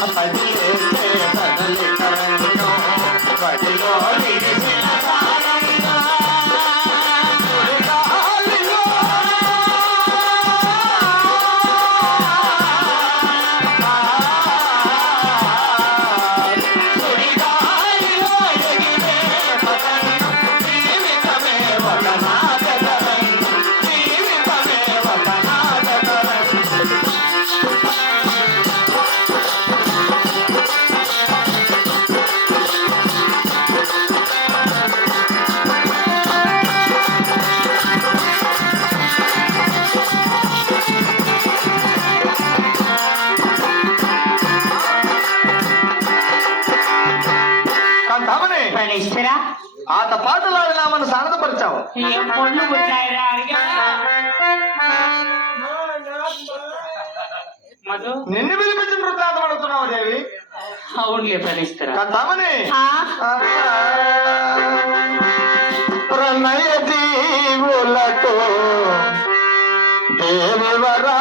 Hasta luego. పొళ్ళు పుట్టాయిరా అడిగా మధు? నిన్ను పిలిపించి వృత్తాంతం అడుగుతున్నావు దేవి. అవునులే ప్రణిస్తురా కథమని ఆ, ప్రణయ దీవులతో దేవరాలే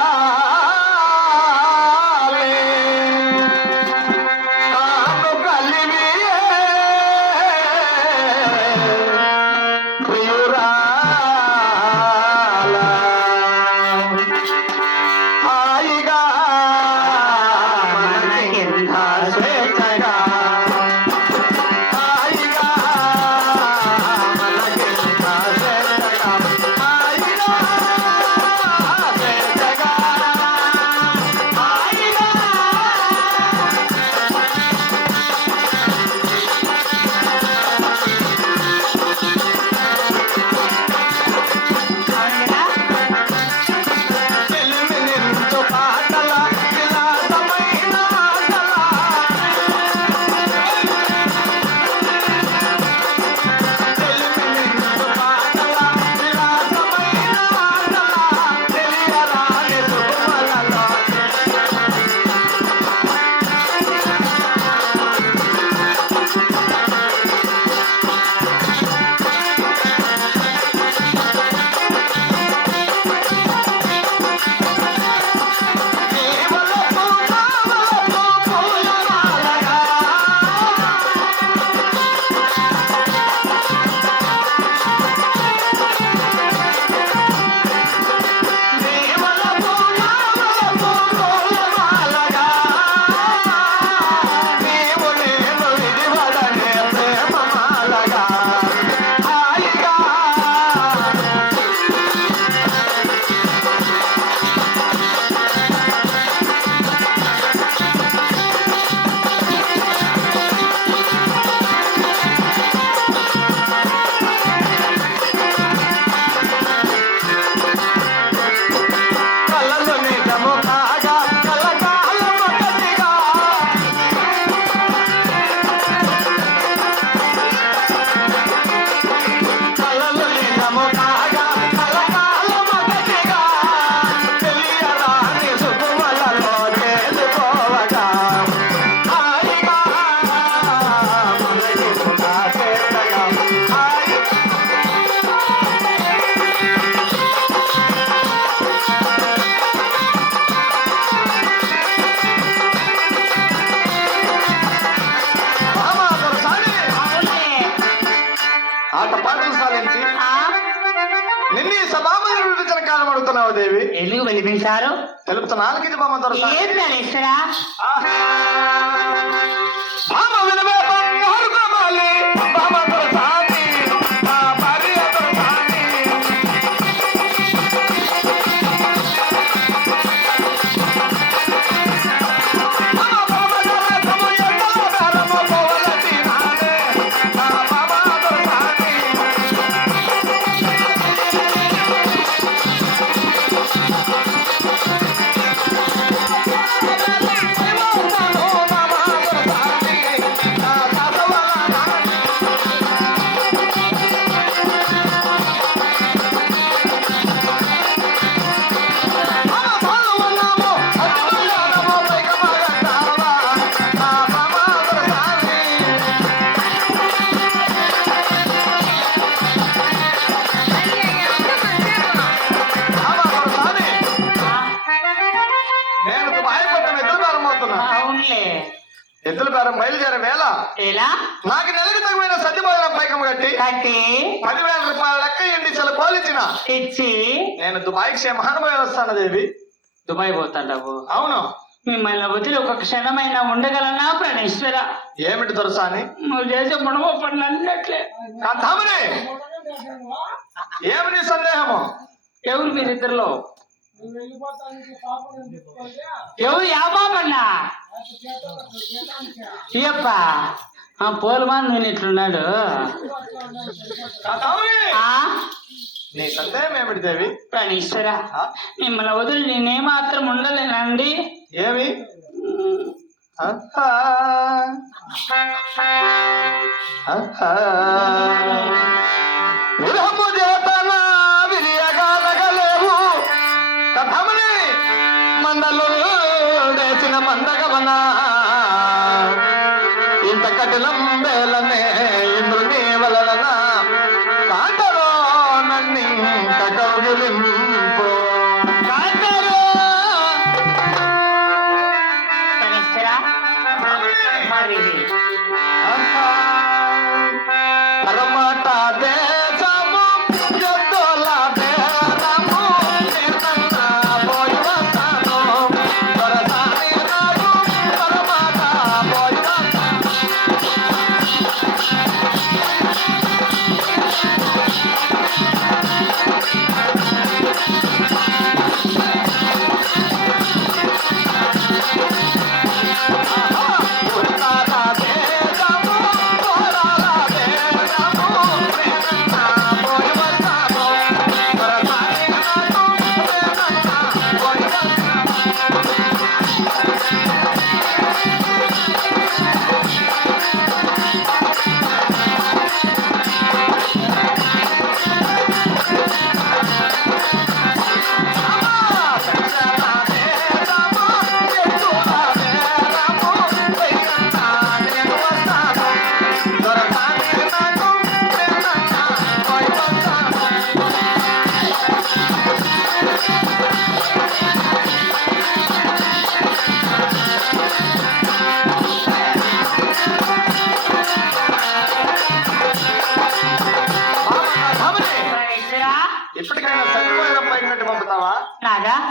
పిలిపించారు తెలుపుతున్న ఆలకించి బామ్మ దొరసాని ఏం ప్రణిస్తురా ఎలా నాకు నెలకు తగిన సత్యభోజనం పైకం కట్టి కట్టి పదివేల రూపాయల లెక్క ఎండి చాలా కోలిచ్చిన తెచ్చి నేను దుబాయ్ క్షేమానుభవం వస్తాను దేవి. దుబాయ్ పోతాడావు అవును. మిమ్మల్ని వదిలి ఒక క్షణమైనా ఉండగలనా ప్రణేశ్వర? ఏమిటి దొరసాని నువ్వు చేసే మునవ పనులు అన్నట్లే. కాంతామని ఏమి నీ సందేహము? ఎవరు మీరిద్దరిలో? ఎవరు యాబాబన్నా? అయ్యప్ప ఆ పోలమాన్ నేను ఇట్లున్నాడు ప్రణీశ్వర? మిమ్మల్ని వదిలి నేనేమాత్రం ఉండలేనండి. ఏమి? మందలు వేసిన మందగవన ఇంత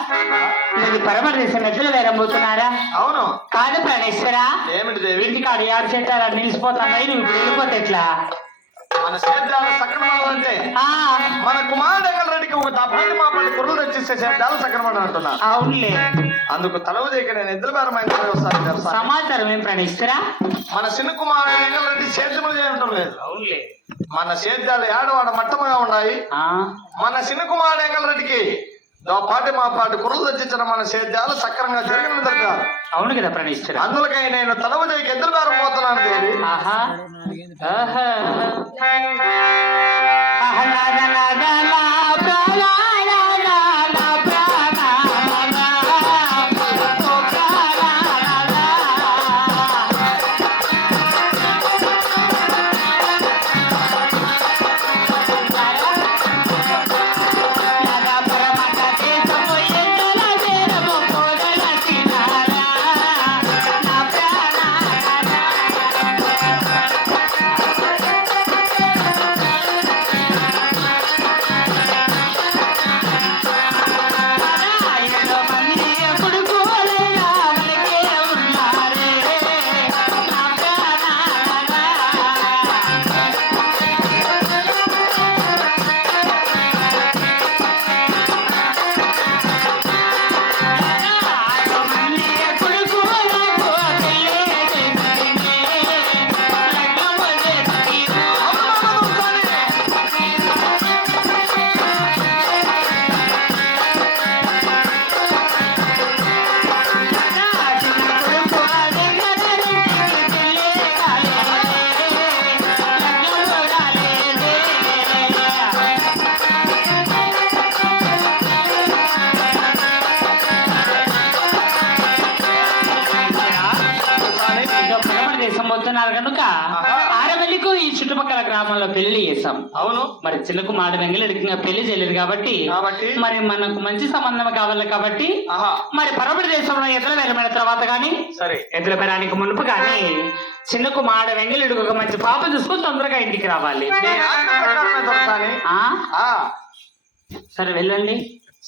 నాగా మీరు పరమ దేశం ఎట్లు వేరబోతున్నారా అవును. కాదు ప్రణేశ్వరా. ఏమిటి దేవి? ఇంటికి అడి ఆరు చెట్టారా నిలిచిపోతున్నాయి. నువ్వు ఇప్పుడు వెళ్ళిపోతే ఎట్లా? మన సేద్యాలు సక్రమం అంటే మన కుమారుడు రెడ్డికి ఒక డబ్బాయి మాపల్లి కుర్రలు తెచ్చిస్తే సేద్యాలు సక్రమం అంటున్నా అవునులే. అందుకు తలవు చేయక నేను ఎద్దుల తెలుసా సమాచారం ఏం ప్రణేశ్వరా? మన చిన్న కుమారుడు రెడ్డి సేద్యములు చేయడం లేదు. అవునులే. మన సేద్యాలు ఏడవాడ మట్టముగా ఉన్నాయి. మన చిన్న కుమారుడు రెడ్డికి పాటి మా పాటి కుర్రలు తెచ్చించిన మన సేద్యాలు సక్రంగా జరిగిన తెలిపారు అవును కదా ప్రణేశ్వర అందులకై నేను తలవు చేయక ఎద్దుల బేరం పోతున్నాను దేవి. ఆహా. ఆహా, గ్రామంలో పెళ్ళి చేసాం అవును. మరి చిన్నకు మాట వెంగళడికి ఇంకా పెళ్ళి చేయలేదు కాబట్టి కాబట్టి? మరి మనకు మంచి సంబంధం కావాలి కాబట్టి మరి పరమటి దేశంలో ఎదురు వెళ్ళమైన తర్వాత కానీ సరే. ఎదురు పెరానికి మునుపు కానీ చిన్నకు మాడ వెంగళుడికి ఒక మంచి పాప చూసుకొని తొందరగా ఇంటికి రావాలి. సరే వెళ్ళండి.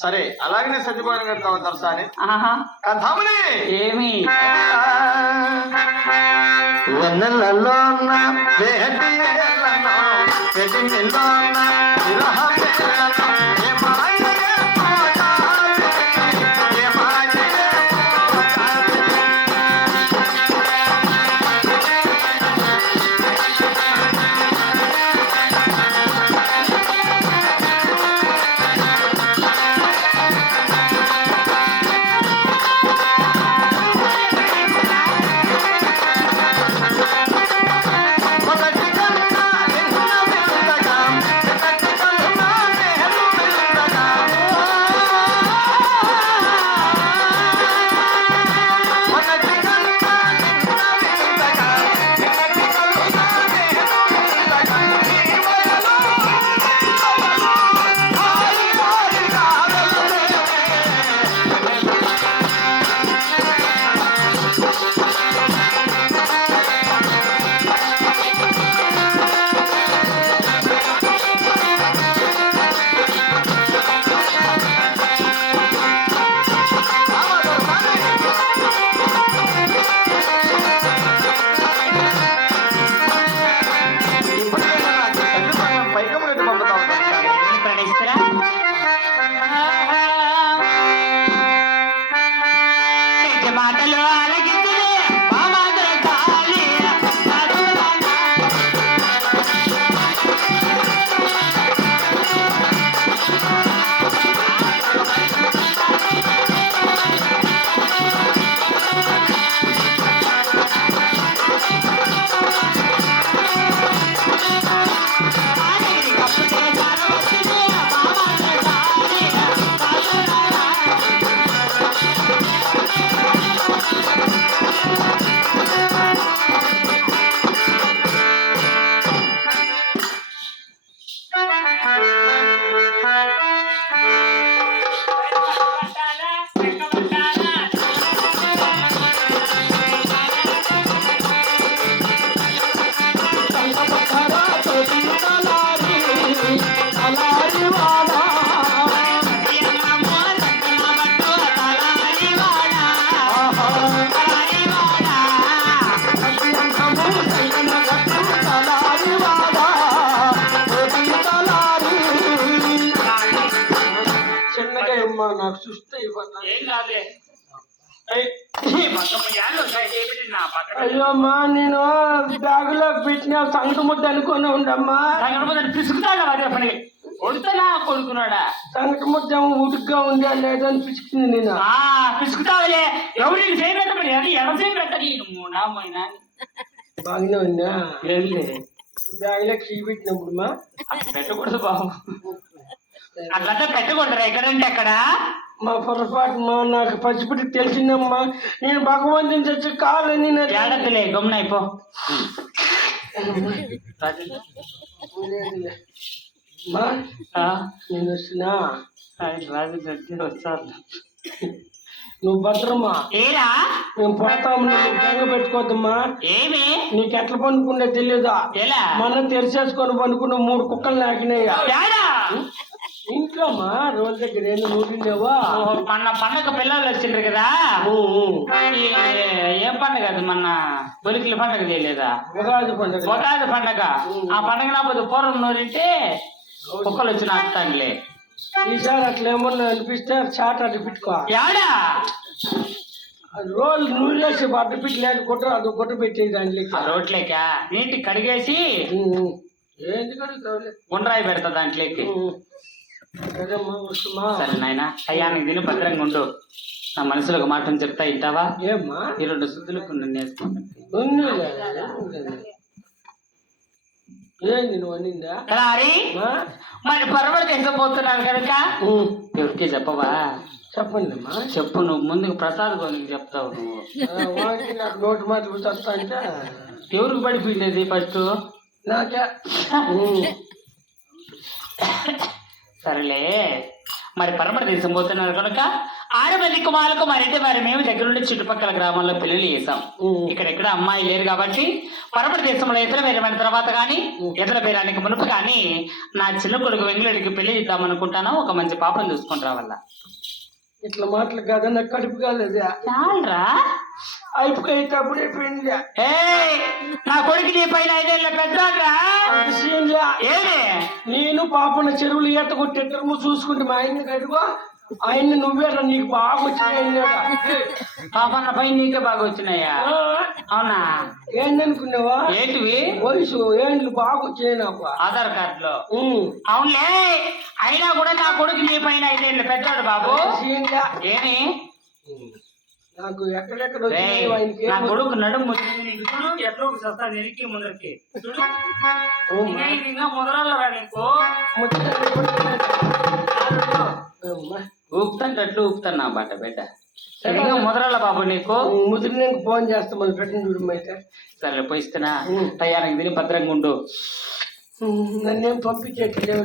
సరే అలాగనే సర్దిపోయిన కడతావు దొరసాని ఆహా. కథముని. ఏమి? వెన్నెలలోన వేటి ఎల్లనో, అమ్మా నేను బ్యాగులో పెట్టిన సంగటి ముద్ద అనుకుని ఉండమ్మా. ముందర పిసుకుతాడా వాడి పని కొడుతున్నా కొడుకున్నాడా సంగటి ముద్ద ఉడుగ్గా ఉంది అని లేదని పిసికింది నేను. ఆ పిసుకుతావులే. అది ఎడ చేయబెట్టని మూడమ్మైనా బాగానే ఉందా ఏంలే బ్యాగులో కీ పెట్టినప్పుడు మా పెట్టకూడదు బాబు. అట్లంతా పెట్టకూడదురా ఎక్కడంటే అక్కడ? మా పొరపాటు మా నాకు పసిపిటి తెలిసిందమ్మా. నేను భగవంతుని చచ్చి కాలని నేను- ఏడద్దులే గమ్మున అయిపో. నేను వస్తున్నా రాజు గట్టి వచ్చారు నువ్వు భద్రమ్మా ఏరా? మేము పోతాము నువ్వు పెట్టుకోద్దమ్మా ఏమి? నీకు ఎట్లా పనుకున్నా తెలియదా ఎలా? మనం తెరిచేసుకొని పనుకున్న మూడు కుక్కలు నాకినాయా. ఇంట్లో మా రోజు దగ్గర ఏంది నూరినావా ఓ, మొన్న పండగ పిల్లలు వచ్చిండ్రు కదా? ఏం పండగ అది మొన్న? బొలికిల పండగ చేయలేదా? ఉగాది పండుగ. ఉగాది పండగ. ఆ పండగ నాపోతే పూర్వం నూరింటే కుక్కలు వచ్చి నాకుతానులే ఈసారి అట్లా ఏమన్నా అనిపిస్తే చాట్ అడ్డు పెట్టుకో. యాడా? రోజు నూరేసి అడ్డు పెట్టి లేక కొట్ట అది కొట్ట పెట్టేది దాంట్లోకి. రోట్లేక నీటి కడిగేసి కడుగుతావులే? గుండ్రాయి పెడతా దాంట్లోకి. సరే నాయన అయ్యానికి తిని భద్రంగా ఉండు. నా మనసులో ఒక మాట చెప్తా ఇంటావా ఈ రెండు అనిందా? హరి ఆ? మరి పర్వత పోతున్నాను కనుక. ఎవరికి చెప్పవా? చెప్పండి అమ్మా చెప్పు నువ్వు ముందుకు ప్రసాద్ గోనికి చెప్తావు నువ్వు. నాకు నోటి మాటలు వస్తా అంటే? ఎవరికి పడిపోయింది ఫస్ట్ నాకే. సరేలే. మరి పరమర దేశం పోతున్నారు కనుక ఆడపల్లి కుమారులకు మరింటి మరి మేము దగ్గర నుండి చుట్టుపక్కల గ్రామాల్లో పెళ్ళి చేసాం. ఇక్కడెక్కడ అమ్మాయి లేరు కాబట్టి పరమర దేశంలో ఇతర వెళ్ళిన తర్వాత కానీ ఇతర పేరానికి మునుపు కానీ నా చిన్న కొడుకు వెంగులడికి పెళ్ళి చేద్దాం అనుకుంటాను ఒక మంచి పాపను చూసుకుని రావాల ఇట్లా మాటలు కాదా నాకు కడుపు కాలేదా? చాలరా. అయిపోయేటప్పుడే ఏయ్ నా కొడుకు నీ పైన ఐదేళ్ళ. ఏమి నేను పాపన చెరువులు ఈత కొట్టేటము చూసుకుంటే మా ఆయన్ని కడుగో ఆయన్ని నువ్వే రా, నీకు బాగా వచ్చినాయి పాపన్న పైన నీకే బాగా వచ్చినాయా? అవునా? ఏందనుకున్నావా? ఏంటివి? వయసు ఏండ్లు బాగా వచ్చినాయి నాకు. ఆధార్ కార్డులో. ఉమ్. అవునులే అయినా కూడా నా కొడుకు నీ పైన ఐదేళ్ళు పెద్దాడు బాబు. ఏమి? నాకు ఎక్కడెక్కడ నా కొడుకు నడుము ముచ్చింది నీకు చూడు ఎట్లా సస్తా నిరికి ముందరికి. చూడు. ఇంకా నీకు. ఊపుతాను అట్లు ఊపుతాను నా బాట. బిడ్డ ఇంకా ముదరాల బాబు నీకు? ముదిరినాక ఫోన్ చేస్తా మళ్ళీ పెట్టిన చూడమ్మ అయితే. సరే పోయిస్తున్నా. టయానికి తిని భద్రంగా ఉండు. నన్నేం పంపించేట్లేవు.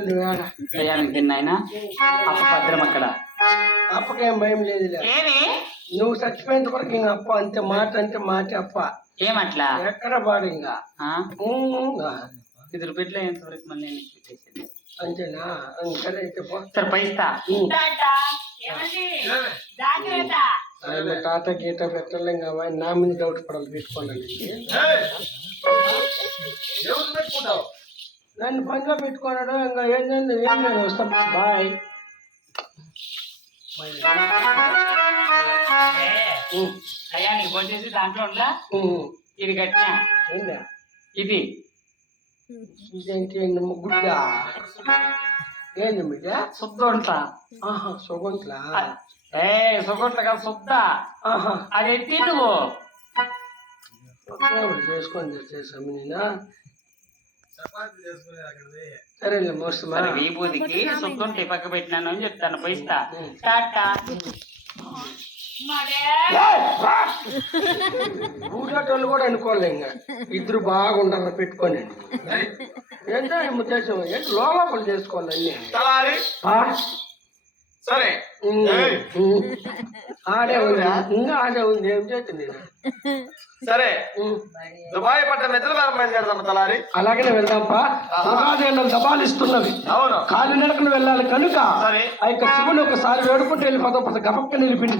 టయానికి తిన్నాయన? అప్ప భద్రం అక్కడ. అప్పకేం భయం లేదులే. ఏమి నువ్వు చచ్చిపోయేంత వరకు ఇంక అప్ప అంతే మాట అంటే మాట అప్ప. ఏమట్లా? ఎక్కడ పాడు ఇంకా? ఆ, ఇద్దరు బిడ్డలు ఎంతవరకు మళ్ళీ. అంతేనా? సరే అయితే పో. సరే పైస్తా. టాటా గీట పెట్టలేం కాబట్టి నా మీద డౌట్ పడాలి తీసుకోండి నన్ను పనిలో పెట్టుకున్నాడు ఇంకా ఏంటంటే ఏం నేను వస్తాం. బాయ్. అయ్యా నీకు ఫోన్ చేసి దాంట్లో ఉందా. ఇది కట్టినా? ఏందా? ఇది. ఇదేంటి గుడ్డ ఏంది బిడ్డ? శుద్ధ ఉంట సుగంట్లా ఏ సుగొట్ల కాదు శుద్ధ అది ఎత్తి నువ్వు. చేసుకొని చేసాము నేనా. సరేలే మోస్తమా? సరే విభూతికి శుద్ధ పక్క పెట్టినాను అని చెప్తాను పోయిస్తా. టాటా. ఊరేటోళ్ళు కూడా అనుకోలే ఇంకా. ఇద్దరు బాగుండాలి పెట్టుకొని. ఏంటో ఉద్దేశం ఏంటి లోపల చేసుకోవాలి అన్ని? సరే. ఆడే ఉంది. ఇంకా ఆడే ఉంది. ఏం చేస్తుంది సరే. దుబాయ్ పట్ల మెద్దల బేరం బయలుదేరదాం తలారి. అలాగనే వెళ్దాంపా. ఉగాది అన్నం దబాలిస్తున్నవి. అవును. కాలి నడకను వెళ్ళాలి కనుక సరే. ఆ యొక్క శివుని ఒకసారి వేడుకుంటే వెళ్ళిపోతాం పద గబక్క నిలిపిండి